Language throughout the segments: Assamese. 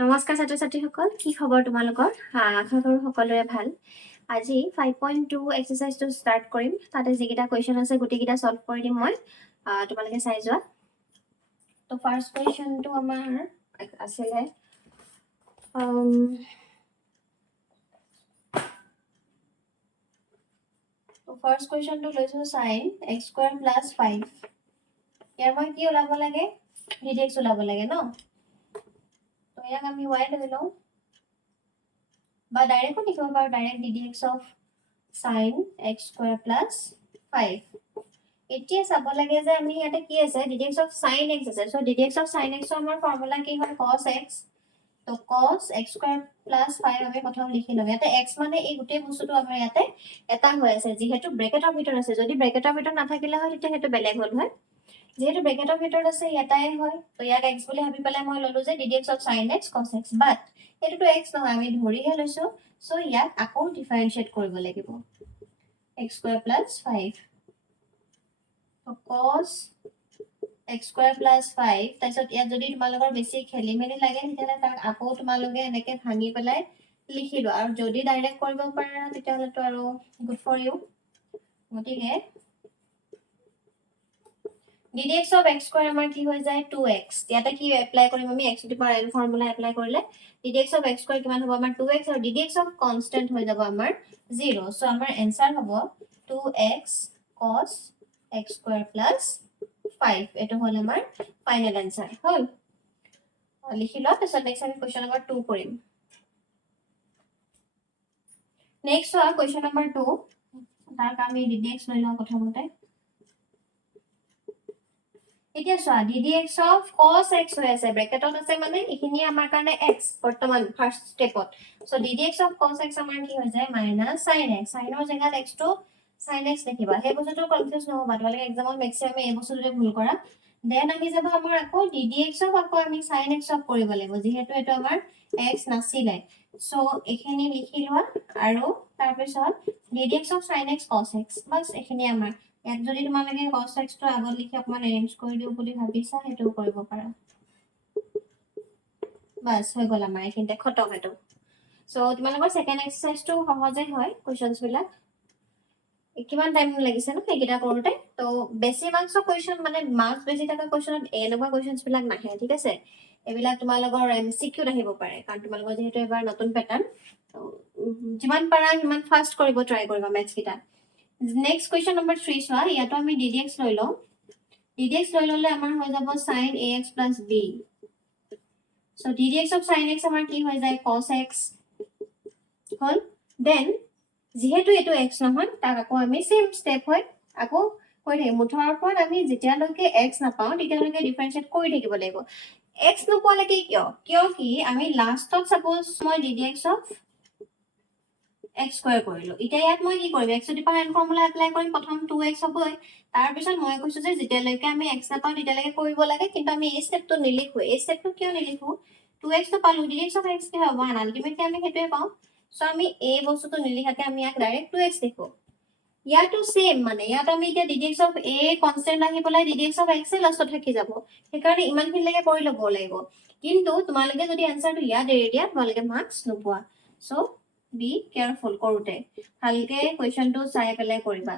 নমস্কাৰ ছাত্ৰ ছাত্ৰীসকল, কি খবৰ তোমালোকৰ? আশা কৰোঁ সকলোৰে ভাল। আজি 5.2 এক্সাৰচাইজটো ষ্টাৰ্ট কৰিম। তাতে যিকেইটা কুৱেশ্যন আছে গোটেইকেইটা সলভ কৰি দিম মই। তোমালোকে চাই যোৱা। তো ফাৰ্ষ্ট কুৱেশ্যনটো আমাৰ আছিলে ফাৰ্ষ্ট কুৱেশ্যনটো লৈছোঁ sin x² + 5। ইয়াৰ মই কি ওলাব লাগে? ddx ওলাব লাগে ন? তো ইয়াক আমি y লৈ লওঁ বা ডাইৰেক্টও লিখিব পাৰোঁ, direct ddx of sin x² + 5। এতিয়া চাব লাগে যে আমি ইয়াতে কি আছে, ddx of sin x আছে। So ddx of sin x আমাৰ ফৰ্মুলা কি হয়? cos x। তো cos x² + 5 আমি প্ৰথম লিখি লওঁ। ইয়াতে x মানে এই গোটেই বস্তুটো আমাৰ ইয়াতে এটা হৈ আছে, যিহেতু ব্ৰেকেটৰ ভিতৰত আছে। যদি ব্ৰেকেটৰ ভিতৰত নাথাকিলে হয় তেতিয়া সেইটো বেলেগ হ'ল হয়। যেহেতু ব্ৰেকেটৰ ভিতৰত আছে এটাই হয়, তো ইয়াক x বুলি ভাবি পেলাই মই ললো যে ddx of sin x cos x। বাট এইটোতো x নহয়, আমি ধৰিহে লৈছো। সো ইয়াক আকৌ ডিফাৰেন্সিয়েট কৰিব লাগিব। x² + 5 cos x² + 5। তাৰপিছত ইয়াত যদি তোমালোকৰ বেছি খেলি মেলি লাগে তেতিয়াহ'লে তাক আকৌ তোমালোকে এনেকে ভাঙি পেলাই লিখি লোৱা। আৰু যদি ডাইৰেক্ট কৰিব পাৰা তেতিয়াহ'লেতো আৰু গুড ফৰ ইউ। গতিকে ddx of x² আমাৰ কি হৈ যায়? 2x। ইয়াতে কি এপ্লাই কৰিম আমি? x to the power n formula apply কৰিলে ddx of x² কিমান হ'ব? আমাৰ 2x। আৰু ddx of কনষ্টেন্ট হৈ যাব আমাৰ 0। সো আমাৰ এনসাৰ হ'ব 2x cos x² + 5। এইটো হ'ল আমাৰ ফাইনেল এনসাৰ। হ'ল? লিখি লোৱা। তাৰপিছত নেক্সট আমি কুৱেশ্যন নম্বৰ 2 কৰিম। নেক্সট হয় কুৱেশ্যন নম্বৰ 2। তাক আমি ddx লৈ লওঁ প্ৰথমতে। এতিয়া চোৱা, ddx of cos x হৈ আছে, ব্ৰেকেটত আছে মানে এইখিনি আমাৰ কাৰণে x বৰ্তমান ফাৰ্ষ্ট স্টেপত। So ddx of cos x আমাৰ কি হৈ যায়? -sin x। সাইনৰ জেগাত x টো sin x লিখিবা। সেই বস্তুটো কনফিউজ নহবা, তোমালোকে এক্সামত মেক্সিমাম এই বস্তুটোতে ভুল কৰা। দেন আহি যাব আমাৰ আকৌ ddx of আকৌ আমি sin x of কৰিব লাগিব, যিহেতু এইটো আমাৰ x নাছিলে। সো এইখিনি লিখি লোৱা আৰু তাৰপিছত ddx of sin x cos x। বাস এইখিনি আমাৰ। ইয়াত যদি তোমালোকে cos x টো আগত লিখি অকমান এৰেঞ্জ কৰি দিও বুলি ভাবিছা সেইটো কৰিব পাৰা। বাস হৈ গ'ল আমাৰ এইখিনিতে খতম এইটো। সো তোমালোকৰ সেকেন্ড এক্সাৰসাইজটো সহজে হয় কুৱেশ্যনছ বিলাক। কিমান টাইম লাগিছে ন এইকেইটা কৰোতে? তো বেছি মাৰ্কছৰ কুৱেশ্যন মানে মাৰ্কছ বেছি থকা কুৱেশ্যনত এনেকুৱা কুৱেশ্যনছ বিলাক নাহে, ঠিক আছে? এইবিলাক তোমালোকৰ MCQত আহিব পাৰে, কাৰণ তোমালোকৰ যেহেতু এবাৰ নতুন পেটাৰ্ণ। যিমান পাৰা সিমান ফাষ্ট কৰিব ট্ৰাই কৰিবা মেথছ কেইটা। নেক্সট কুৱেশ্যন নম্বৰ 3 চোৱা। ইয়াতো আমি ddx লৈ লওঁ। ddx লৈ ললে আমাৰ হৈ যাব sin ax + b। So ddx of sin x আমাৰ কি হৈ যায়? cos x হ'ল। দেন যেহেতু এইটো x নহয়, তাক আকৌ আমি সেম স্টেপ হয় আকৌ কৰি থাকিম। মুঠৰ ওপৰত আমি যেতিয়ালৈকে x নাপাওঁ তেতিয়ালৈকে ডিফাৰেন্সিয়েট কৰি থাকিব লাগিব। x নোপোৱালৈকে কিয় কি আমি লাষ্টত সাপোজ মই ddx of x² কৰিলো। এতিয়া ইয়াত মই কি কৰিম? x to the power n formula apply কৰিম। প্ৰথম 2x হ'বই। তাৰপিছত মই কৈছো যে যেতিয়ালৈকে আমি x নাপাওঁ তেতিয়ালৈকে কৰিব লাগে, কিন্তু আমি এই স্টেপটো নিলিখো। এই স্টেপটো কিয় নিলিখো? 2x টো পালো, ddx of x কি হ'ব? আলটিমেটলি আমি সেইটোৱে পাওঁ। সো আমি এই বস্তুটো নিলিখাকে আমি ইয়াক ডাইৰেক্ট 2x লিখো। ইয়াতো সেম, মানে ইয়াত আমি এতিয়া ddx of a কনষ্টেন্ট আহি পেলাই ddx of x লাষ্টত থাকি যাব। সেইকাৰণে ইমানখিনিলৈকে কৰি ল'ব লাগিব। কিন্তু তোমালোকে যদি এনসাৰটো ইয়াত এৰি দিয়া তোমালোকে মাৰ্কছ নোপোৱা। সো বি কেয়াৰফুল কৰোতে, ভালকে কুৱেশ্যনটো চাই পেলাই কৰিবা।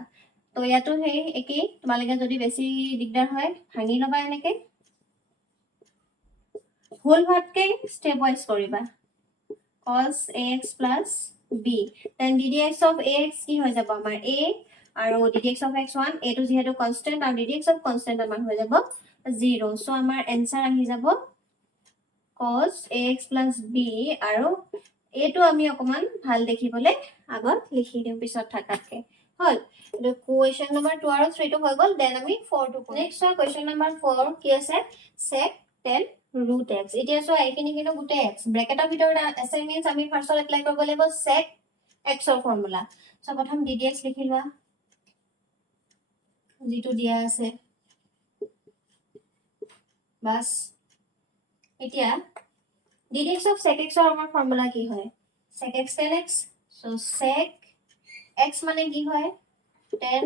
তো ইয়াতো সেই একেই, তোমালোকে যদি বেছি দিগদাৰ হয় ভাঙি ল'বা এনেকে। হোল ভাতকে স্টেপ ৱাইজ কৰিবা। cos ax + b। then ddx of ax কি হৈ যাব? আমাৰ a আৰু ddx of x1, a টো যেহেতু কনষ্টেন্ট আৰু ddx of কনষ্টেন্ট আমাৰ হৈ যাব 0। সো আমাৰ এনসাৰ আহি যাব cos ax + b। আৰু এইটো আমি অকমান ভাল দেখিবলৈ আগত লিখি দিওঁ পিছত থাকাতকে। হ'ল? এইটো কুৱেশ্যন নম্বৰ 2 আৰু 3 টো হৈ গ'ল। দেন আমি 4 টো কৰিম। নেক্সট হয় কুৱেশ্যন নম্বৰ 4 কি আছে? sec tan √x। এতিয়া চোৱা এইখিনি কিন্তু গোটেই x ব্ৰেকেটৰ ভিতৰত আছে, মিন্স আমি ফাৰ্ষ্টত এপ্লাই কৰিব লাগিব sec x ৰ ফৰ্মুলা। সো প্ৰথম ddx লিখি লোৱা যিটো দিয়া আছে। বাস এতিয়া ddx of sec x ৰ আমাৰ ফৰ্মুলা কি হয়? sec x tan x। So sec x মানে কি হয়? tan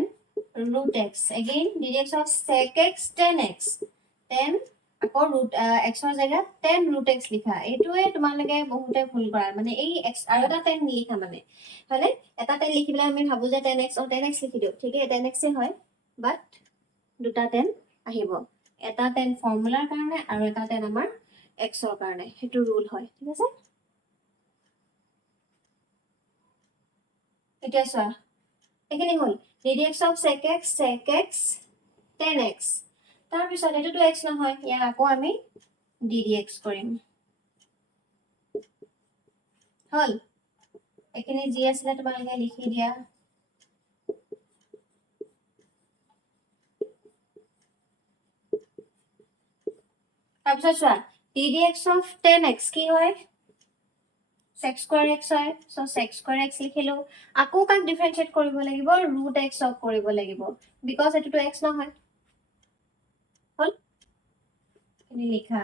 √x। Again ddx of sec x tan x। tan আকৌ ৰুট এক্সৰ জেগাত 10 ৰুট এক্স লিখা এইটোৱে তোমালোকে বহুতে ভুল কৰা মানে এই এক্স আৰু এটা 10 লিখা মানে হয়নে এটা 10 লিখি পেলাই আমি ভাবো যে 10x অ 10x লিখি দিওঁ ঠিক আছে 10x হয় বাট দুটা 10 আহিব এটা 10 ফৰ্মুলাৰ কাৰণে আৰু এটা 10 আমাৰ এক্সৰ কাৰণে সেইটো ৰুল হয় ঠিক আছে এতিয়া চোৱা এইখিনি হ'ল ddx of sec x 10x তাৰপিছত এইটোতো x নহয় ইয়াক আকৌ আমি ddx কৰিম হল এইখিনি যি আছিলে তোমালোকে লিখি দিয়া তাৰপিছত চোৱা ddx of 10x কি হয় sec square x হয় so sec square x লিখিলো আকৌ কাক ডিফাৰেন্সিয়েট কৰিব লাগিব ৰুট x অফ কৰিব লাগিব বিকজ এটোটো x নহয় হল এনে লিখা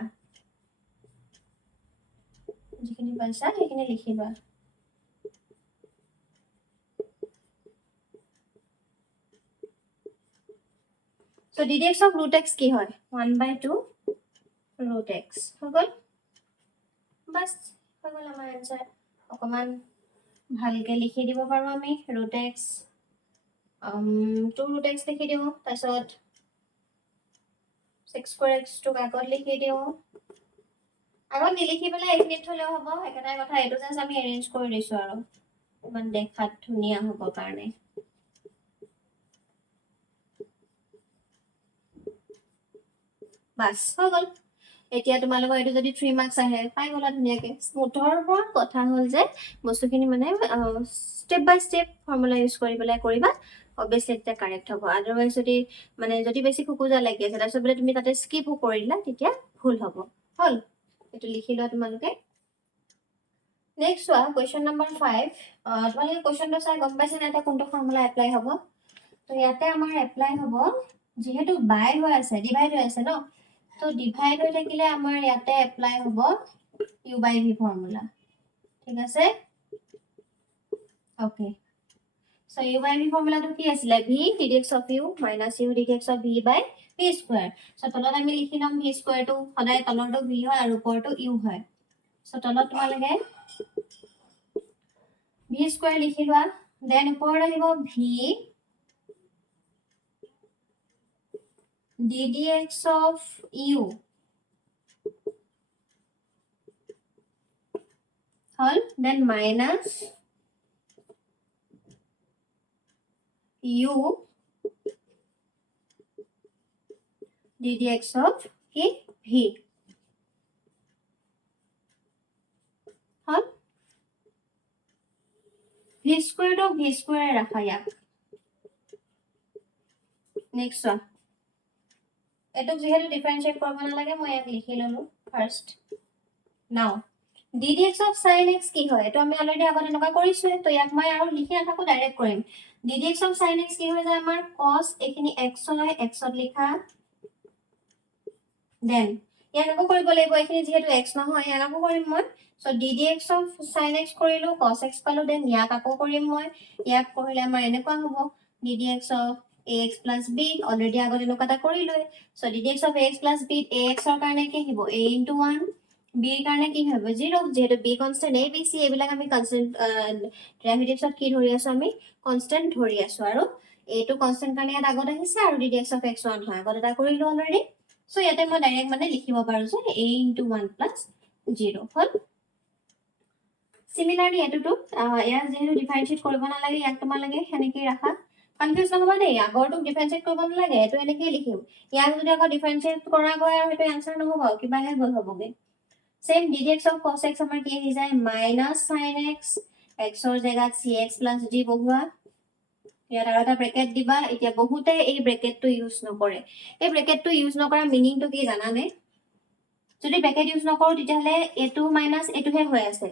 যিখিনি পাইছা সেইখিনি লিখিবা so ddx of root x কি হয় 1/2 root x হৈ গল বাস হৈ গল আমাৰ আনসাৰ অকমান ভালকে লিখি দিব পাৰো আমি root x 2 root x লিখি দিও তাৰপিছত 6 square x টো আগত লিখি দিও আগত লিখি পেলাই এইখিনি থলেও হ'ব একেটাই কথা এটো জাস্ট আমি এৰেঞ্জ কৰি দিছো আৰু ইমান দেখাত ধুনিয়া হ'ব কাৰণে বাস হৈ গল এতিয়া তোমালোকৰ এটো যদি 3 মাৰ্কস আহে পাই গলা ধুনিয়াকে স্মুথৰ পৰা কথা হল যে বস্তুখিনি মানে স্টেপ বাই স্টেপ ফৰ্মুলা ইউজ কৰি পেলাই কৰিবা obviously এটা কাৰেক্ট হ'ব আদাৰৱাইজ যদি বেছি খুকুজা লাগি আছে তাৰপিছত বলে তুমি তাতে স্কিপ কৰিলা তেতিয়া ভুল হ'ব হল এটো লিখি লোৱা তোমালোকে নেক্সট ওয়া কোয়েশ্চন নাম্বাৰ 5 তোমালোকে কোয়েশ্চনটো চাই গম পাইছে না এটা কোনটো ফৰ্মুলা এপ্লাই হ'ব তো ইয়াতে আমাৰ এপ্লাই হ'ব যেহেতু বাই হৈ আছে ডিভাইড হৈ আছে ন তো ডিভাইড হৈ থাকিলে আমাৰ ইয়াতে এপ্লাই হ'ব u by v ফৰ্মুলা ঠিক আছে okay so u by v ফৰ্মুলাটো কি আছিল v ddx of u minus u ddx of v by v square so তলত আমি লিখি লম v square টো সদায় তলৰটো v হয় আৰু ওপৰটো u হয় so তলত তোমালোকে v square লিখি লোৱা দেন ওপৰত আহিব v ddx of u hall then minus u ddx of কি v hall v square to v square রাখা ইয়াক নেক্সট ওয়ান এটো যেহেতু ডিফারেন্সিয়েট করব না লাগে মই ইয়াক লিখি ললো ফার্স্ট নাও ddx of sin x কি হয় এটো আমি অলরেডি আগতে নকা কৰিছো তো ইয়াক মই আৰু লিখি নাথাকো ডাইৰেক্ট কৰিম ddx of sin x কি হৈ যায় আমাৰ cos এখিনি x হয় x ত লিখা দেন ইয়াক আকৌ কৰিব লাগিব এখিনি যেহেতু x নহয় ইয়াক আকৌ কৰিম মই so ddx of sin x কৰিলো cos x পালো দেন ইয়াক আকৌ কৰিম মই ইয়াক কৰিলে আমাৰ এনেকুৱা হ'ব ddx of ax plus b already আগতে নকাটা কৰিলো so ddx of ax plus b ax ৰ কাৰণে কি হ'ব a into 1 b ৰ কাৰণে কি হ'ব 0 যেহেতু b constant a b c এবিলাক আমি কনস্ট্যান্ট ডেৰিভেটিভছত কি ধৰি আছো আমি কনস্ট্যান্ট ধৰি আছো আৰু a টো কনস্ট্যান্ট কাৰণে ইয়াত আগত আহিছে আৰু ddx of x 1 হয় আগত এটা কৰিলো অলৰেডি সো ইয়াতে মই ডাইৰেক্ট মানে লিখিব পাৰো যে a into 1 plus 0 হল সিমিলাৰলি এটোটো ইয়াক যেহেতু ডিফাৰেন্সিয়েট কৰিব নালাগে ইয়াক তোমালোকে হেনেকে ৰাখা কনফিউজ নহবা দেই আগৰটো ডিফাৰেন্সিয়েট কৰিব নালাগে এটো এনেকৈ লিখিম ইয়াক যদি আকৌ ডিফাৰেন্সিয়েট কৰা গৈ আৰু এটো আনসাৰ নহব কিবাহে গল হ'বগে same ddx of cos x আমাৰ কি আহি যায় minus sin x x ৰ জায়গাত cx plus d বহুৱা ইয়াত আৰু এটা ব্ৰেকেট দিবা এতিয়া বহুতে এই ব্ৰেকেটটো ইউজ নকৰে এই ব্ৰেকেটটো ইউজ নকৰা মিনিংটো কি জানানে যদি ব্ৰেকেট ইউজ নকৰো তেতিয়াহলে a2 minus a2 হৈ আছে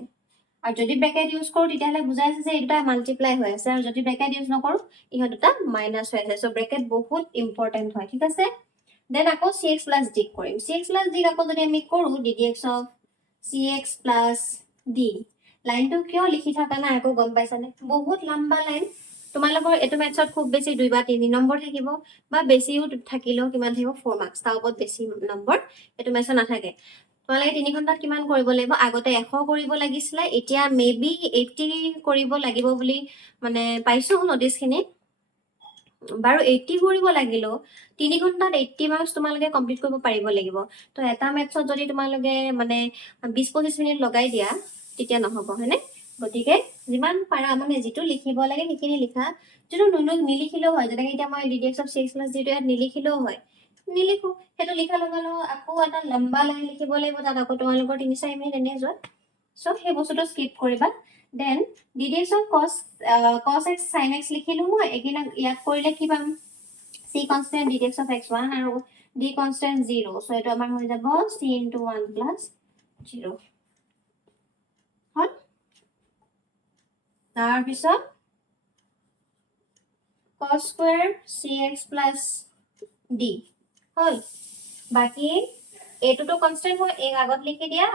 আৰু যদি ব্ৰেকেট ইউজ কৰো তেতিয়াহলে বুজাইছে যে এটা মাল্টিপ্লাই হৈ আছে আৰু যদি ব্ৰেকেট ইউজ নকৰো ইহ দুটা মাইনাস হৈ আছে সো ব্ৰেকেট বহুত ইম্পৰ্টেন্ট হয় ঠিক আছে দেন আকৌ cx plus d কৰিম cx plus d আকৌ যদি আমি কৰো ddx of cx plus d লাইনটো কিয় লিখি থাকা না আকৌ গম পাইছানে বহুত লম্বা লাইন তোমালোকৰ এইটো মেথছত খুব বেছি 2 বা 3 নম্বৰ থাকিব বা বেছিও থাকিলেও কিমান থাকিব 4 মাৰ্কছ তাৰ ওপৰত বেছি নম্বৰ এইটো মেথছত নাথাকে তোমালোকে 3 ঘণ্টাত কিমান কৰিব লাগিব আগতে 100 কৰিব লাগিছিলে এতিয়া মেবি 80 কৰিব লাগিব বুলি মানে পাইছো নটিছখিনি বাৰু 80 কৰিব লাগিলেও 3 ঘণ্টাত 80 মাৰ্কছ তোমালোকে কমপ্লিট কৰিব পাৰিব লাগিব তো এটা মেথছত যদি তোমালোকে মানে 20-25 মিনিট লগাই দিয়া তেতিয়া নহ'ব হয়নে গতিকে যিমান পাৰা মানে যিটো লিখিব লাগে সেইখিনি লিখা যিটো নিলিখিলেও হয় যেনেকৈ এতিয়া মই DDX of 6 plus যিটো ইয়াত নিলিখিলেও হয় নিলিখো সেইটো লিখা লগালো আকৌ এটা লম্বা লাইন লিখিব লাগিব তাত আকৌ তোমালোকৰ 3-4 মিনিট এনে যোৱা চ' সেই বস্তুটো স্কিপ কৰিবা then DDX of cos x sin x লিখিলো মই এগেইন ইয়াত কৰিলে কি পাম c constant DDX of x1 আৰু d constant 0 চ' এইটো আমাৰ হৈ যাব c into 1 plus 0 হল তাৰপিছত cos square cx plus d হল বাকি এইটোতো কনস্ট্যান্ট হয় এই আগত লিখি দিয়া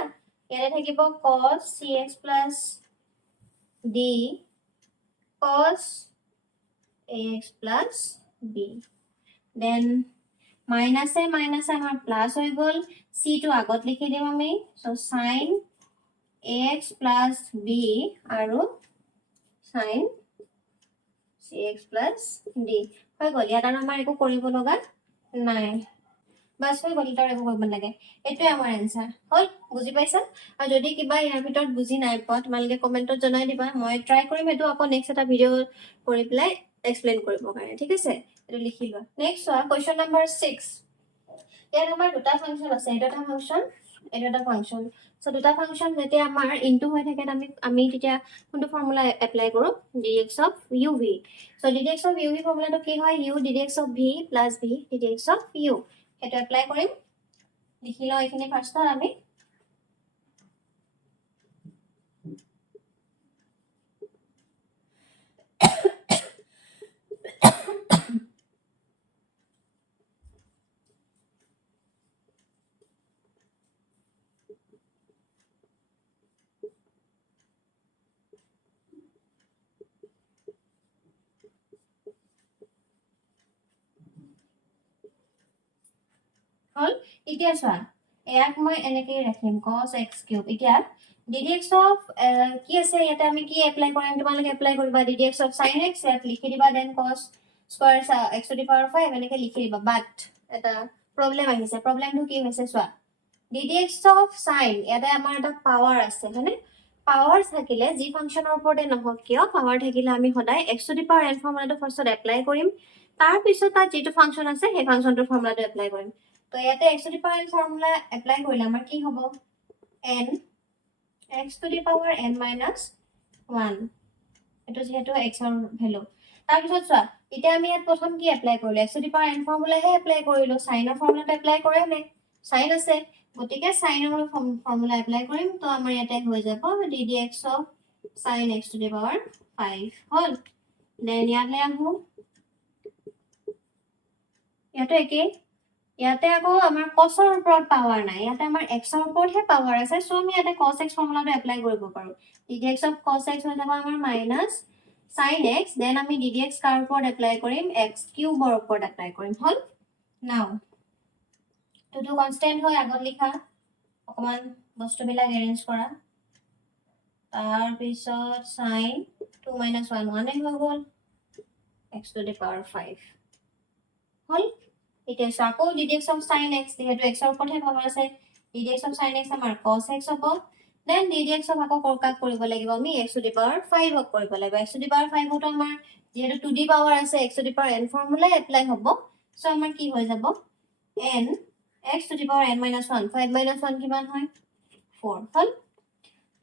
ইয়াতে থাকিব cos cx plus d cos ax plus b then minus আমাৰ প্লাস হৈ গল c টো আগত লিখি দিম আমি so sin ax plus b আৰু sin cx plus d হৈ গল ইয়াত আৰু আমাৰ একো কৰিব লগা নাই বাস হৈ গল তাৰ একো কৰিব নালাগে এটোৱে আমাৰ আনসাৰ হল বুজি পাইছা আৰু যদি কিবা ইয়াৰ ভিতৰত বুজি নাই পোৱা তোমালোকে কমেন্টত জনাই দিবা মই ট্ৰাই কৰিম এটো আকৌ নেক্সট এটা ভিডিও কৰি পেলাই এক্সপ্লেইন কৰিব কাৰণে ঠিক আছে এটো লিখি লোৱা নেক্সট চোৱা কোৱেশ্চন নম্বৰ 6 ইয়াত আমাৰ দুটা ফাংশন আছে এটা ফাংশন এটা ফাংশন সো দুটা ফাংশন যেতিয়া আমাৰ ইনটু হৈ থাকে আমি তেতিয়া কোনটো ফৰ্মুলা এপ্লাই কৰো dx of uv so dx of uv ফৰ্মুলাটো কি হয় u dx of v plus v dx of u এটা এপ্লাই কৰিম লিখি লও এখিনি ফাৰ্ষ্টত আমি হল এতিয়া চোৱা ইয়াক মই এনেকৈ ৰাখিম cos x cube এতিয়া ddx of কি আছে ইয়াতে আমি কি এপ্লাই কৰিম তোমালোকে এপ্লাই কৰিবা ddx of sin x ইয়াত লিখি দিবা then cos square x to the power 5 এনেকৈ লিখি দিবা বাট এটা প্ৰবলেম আহিছে প্ৰবলেমটো কি হৈছে চোৱা ddx of sin ইয়াতে আমাৰ এটা পাৱাৰ আছে হয়নে পাৱাৰ থাকিলে যি ফাংশনৰ ওপৰতে নহওক কিয় পাৱাৰ থাকিলে আমি সদায় x to the power n ফৰ্মুলাটো ফাৰ্ষ্টত এপ্লাই কৰিম তাৰ পিছত তাত যেটো ফাংশন আছে সেই ফাংশনটোৰ ফৰ্মুলাটো এপ্লাই কৰিম তো ইয়াতে x to the power n formula apply কৰিলে আমাৰ কি হ'ব n x to the power n minus 1 এটো যেহেতু x ৰ ভ্যালু তাৰ পিছত চোৱা এতিয়া আমি ইয়াত প্ৰথম কি এপ্লাই কৰিলো x to the power n formula হে এপ্লাই কৰিলো sin ৰ ফৰ্মুলাটো এপ্লাই কৰে নাই sin আছে গতিকে sin ৰ ফৰ্মুলা এপ্লাই কৰিম তো আমাৰ ইয়াতে হৈ যাব ddx of sin x to the power 5 হল দেন ইয়ালে আহো ইয়াতে একে ইয়াতে আকৌ আমাৰ cos ৰ ওপৰত পাৱাৰ নাই ইয়াতে আমাৰ x ৰ ওপৰতহে পাৱাৰ আছে সো আমি ইয়াতে cos x ফৰ্মুলাটো এপ্লাই কৰিব পাৰো ddx of cos x হৈ যাব আমাৰ মাইনাস sin x দেন আমি ddx কাৰ ওপৰত এপ্লাই কৰিম x কিউব ৰ ওপৰত এপ্লাই কৰিম হল নাও তো কনস্ট্যান্ট হয় আগত লিখা অকমান বস্তুবিলাক এৰেঞ্জ কৰা তাৰ পিছত sin 2 - 1 1 হৈ গল x to the power 5 হল এতিয়া আকৌ ddx of sin x যেহেতু x ৰ ওপৰতহে পাৱাৰ আছে ddx of sin x আমাৰ cos x হ'ব দেন ddx of আকৌ কাক কৰিব লাগিব আমি x to the power 5 ক কৰিব লাগিব x to the power 5 হটো আমাৰ যেহেতু 2d পাৱাৰ আছে x to the power n formula apply হ'ব সো আমাৰ কি হৈ যাব n x to the power n minus 1 5 minus 1 কিমান হয় 4 হল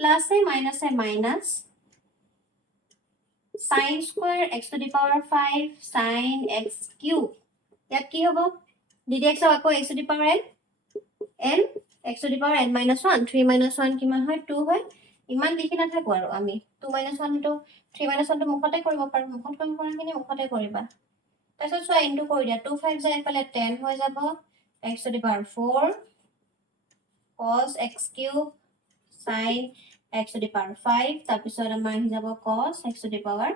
plus A minus sin square x to the power 5 sin x cube ইয়াত কি হ'ব ddx of আকৌ x to the power n x to the power n minus 1 3 minus 1 কিমান হয় 2 হয় ইমান লিখি নাথাকো আৰু আমি 2 minus 1 টো 3 minus 1 টো মুখতে কৰিব পাৰো মুখত কৰিব পাৰাখিনি মুখতে কৰিবা তাৰপিছত চোৱা ইনটু কৰি দিয়া 2 5 যায় এফালে 10 হৈ যাব x to the power 4 cos x cube sin x to the power 5 তাৰপিছত আমাৰ আহি যাব cos x to the power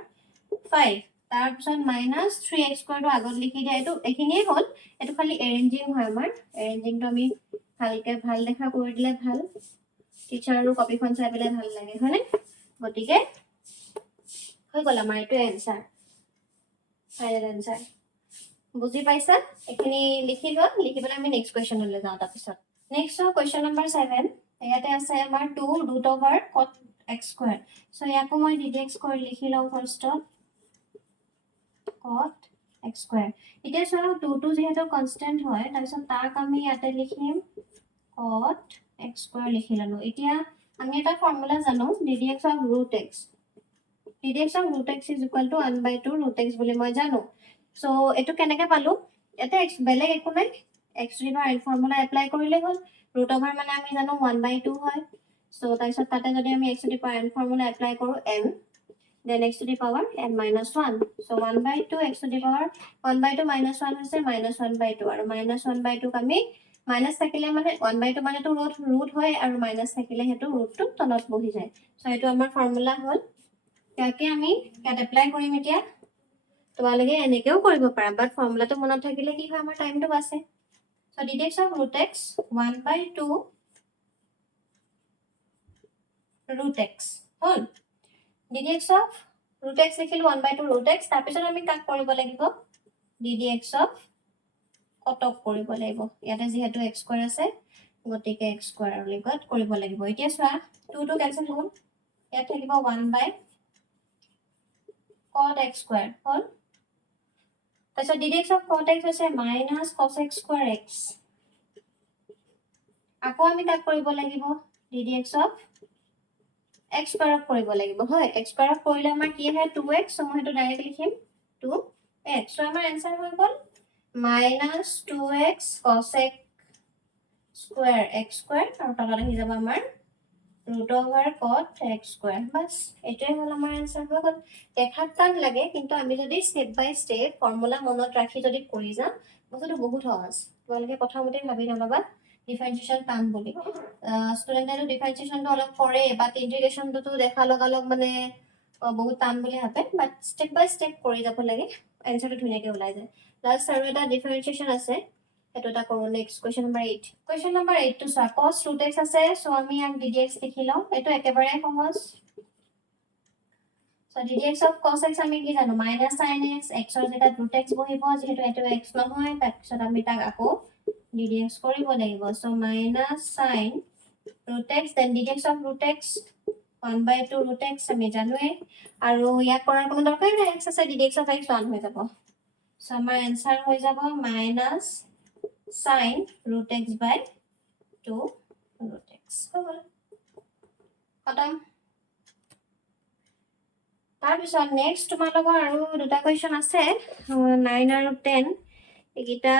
5 তাৰপিছত মাইনাছ 3x স্কুৱাৰটো আগত লিখি দিয়া এইটো এইখিনিয়ে হ'ল এইটো খালি এৰেঞ্জিং হয় আমাৰ এৰেঞ্জিংটো আমি ভালকে ভাল দেখা কৰি দিলে ভাল টিচাৰৰ কপিখন চাই পেলাই ভাল লাগে হয়নে গতিকে হৈ গ'ল আমাৰ এইটো এনসাৰ ফাইনেল এনসাৰ বুজি পাইছা এখিনি লিখি লোৱা লিখি পেলাই আমি নেক্সট কোৱেশ্চনলৈ যাওঁ তাৰপিছত নেক্সট কোৱেশ্চন নম্বৰ 7 ইয়াতে আছে আমাৰ 2 root over cot x square so ইয়াকো মই ddx কৰি লিখি লওঁ ফাৰ্ষ্টত cot x স্কুৱাৰ এতিয়া চোৱা 2 টো যেহেতু কনস্ট্যান্ট হয় তাৰপিছত তাক আমি ইয়াতে লিখিম cot x স্কুৱাৰ লিখি ললো এতিয়া আমি এটা ফৰ্মুলা জানো ddx of root x ddx of root x is equal to 1/2 root x বুলি মই জানো সো এটো কেনেকে পালো এতে x বেলেগ একো নাই x to the power n formula apply কৰিলে হ'ল root over মানে আমি জানো 1/2 হয় সো তাৰপিছত তাতে যদি আমি x to the power n formula apply কৰো n then x to the power n minus 1 so 1/2 x to the power 1/2 minus 1 হৈছে minus 1/2 আৰু minus 1/2 আমি মাইনাস থাকিলে মানে 1/2 মানে তো ৰুট হয় আৰু মাইনাস থাকিলে হেতু ৰুটটো তলত বহি যায় সো এটো আমাৰ ফৰ্মুলা হ'ল ইয়াকে আমি ইয়াত এপ্লাই কৰিম এতিয়া তোমালোকে এনেকেও কৰিব পাৰা বাট ফৰ্মুলাটো মনত থাকিলে কি হয় আমাৰ টাইমটো আছে so ddx of root x 1/2 root x হ'ল ddx of root x লিখিলো 1/2 root x তাৰপিছত আমি কাক কৰিব লাগিব ddx of কটক কৰিব লাগিব ইয়াতে যেহেতু x স্কয়াৰ আছে গতিকে x স্কয়াৰ লগত কৰিব লাগিব এতিয়া চোৱা 2 টো ক্যান্সেল হ'ল ইয়াত থাকিব 1/cot x স্কয়াৰ হ'ল তাৰপিছত ddx of cot x হৈছে minus cos x square x আকৌ আমি কাক কৰিব লাগিব ddx of x স্কয়াৰ কৰিব লাগিব হয় x স্কয়াৰ কৰিলে আমাৰ কি হয় 2x সো মই হেতু ডাইৰেক্ট লিখিম 2x সো আমাৰ आंसर হৈ গ'ল minus 2x cos x square x square আৰু তলত আহি যাব আমাৰ root over cot x square বাস এটাই হল আমাৰ आंसर হৈ গ'ল দেখাত টান লাগে কিন্তু আমি যদি স্টেপ বাই স্টেপ ফৰ্মুলা মনত ৰাখি যদি কৰি যা বস্তুটো বহুত সহজ তোমালোকে প্ৰথমতে ভাবি নলবা ডিফাৰেন্সিয়েশন টান বুলি ষ্টুডেন্টে ডিফাৰেন্সিয়েশনটো অলপ কৰে বাট ইন্টিগ্ৰেশনটো দেখা লগালগ মানে বহুত টান বুলি ভাবে বাট স্টেপ বাই স্টেপ কৰি যাব লাগে आंसरটো ধুনীয়াকৈ ওলাই যায় লাষ্ট আৰু এটা ডিফাৰেন্সিয়েশন আছে এটো এটা কৰো next question number 8 question number 8 টো চোৱা cos root x আছে সো আমি ইয়াক ddx লিখি লওঁ এটো একেবাৰে সহজ so ddx of cos x আমি কি জানো minus sin x x ৰ জেগাত root x বহিব যেহেতু এটো x নহয় তাৰপিছত আমি তাক আকৌ ddx কৰিব লাগিব so minus sin root x then ddx of root x 1/2 root x আমি জানোৱে আৰু ইয়াক কৰাৰ কোনো দৰকাৰ নাই x আছে ddx of x 1 হৈ যাব সো আমাৰ आंसर হৈ যাব minus sin root x by 2 root x হ'ল খতম তাৰপিছত নেক্সট তোমালোকৰ আৰু দুটা কোৱেশ্চন আছে 9 আৰু 10 একিটা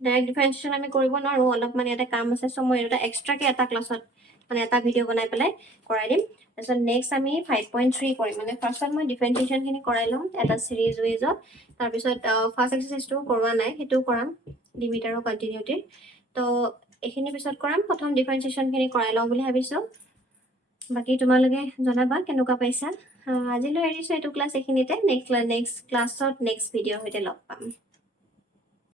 ডাইৰেক্ট ডিফাৰেন্সিয়েশন আমি কৰিব নোৱাৰো অলপ মানে এটা কাম আছে সো মই এটা এক্সট্ৰা কে এটা ক্লাছত মানে এটা ভিডিও বনাই পেলাই কৰাই দিম তাৰপিছত নেক্সট আমি 5.3 কৰিম মানে ফাৰ্ষ্টত মই ডিফাৰেন্সিয়েশন খিনি কৰাই লম এটা সিৰিজ ওয়েজত তাৰপিছত ফাৰ্স্ট এক্সাৰসাইজটো কৰোৱা নাই হেতু কৰাম লিমিট আৰু কন্টিনিউটি তো এখিনি পিছত কৰাম প্ৰথম ডিফাৰেন্সিয়েশন খিনি কৰাই লওঁ বুলি ভাবিছো বাকি তোমালোকে জনাবা কেনেকুৱা পাইছা আজিলৈ এৰিছো এটো ক্লাছ এখিনিতে নেক্সট ক্লাছত নেক্সট ভিডিও হইতে লগ পাম